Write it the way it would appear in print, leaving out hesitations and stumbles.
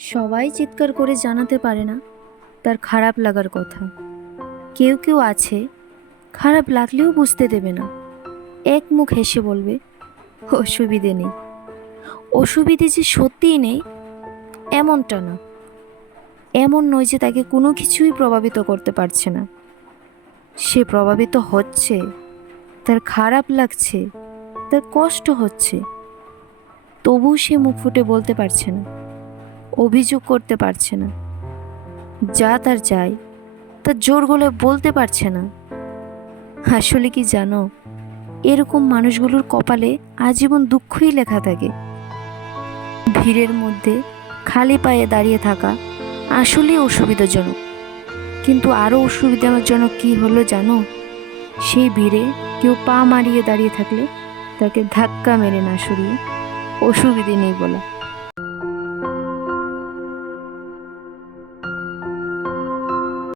সবাই চিৎকার করে জানাতে পারে না তার খারাপ লাগার কথা। কেউ কেউ আছে খারাপ লাগলেও বুঝতে দেবে না, এক মুখ হেসে বলবে অসুবিধে নেই। অসুবিধে যে সত্যিই নেই এমনটা না, এমন নয় যে তাকে কোনো কিছুই প্রভাবিত করতে পারছে না। সে প্রভাবিত হচ্ছে, তার খারাপ লাগছে, তার কষ্ট হচ্ছে, তবুও সে মুখ ফুটে বলতে পারছে না, অভিযোগ করতে পারছে না, যা তার চাই তা জোর গলায় বলতে পারছে না। আসলে কি জানো, এরকম মানুষগুলোর কপালে আজীবন দুঃখই লেখা থাকে। ভিড়ের মধ্যে খালি পায়ে দাঁড়িয়ে থাকা আসলেই অসুবিধাজনক, কিন্তু আরও অসুবিধাজনক কি হলো জানো, সেই ভিড়ে কেউ পা মারিয়ে দাঁড়িয়ে থাকলে তাকে ধাক্কা মেরে না সরিয়ে অসুবিধে নেই বলা।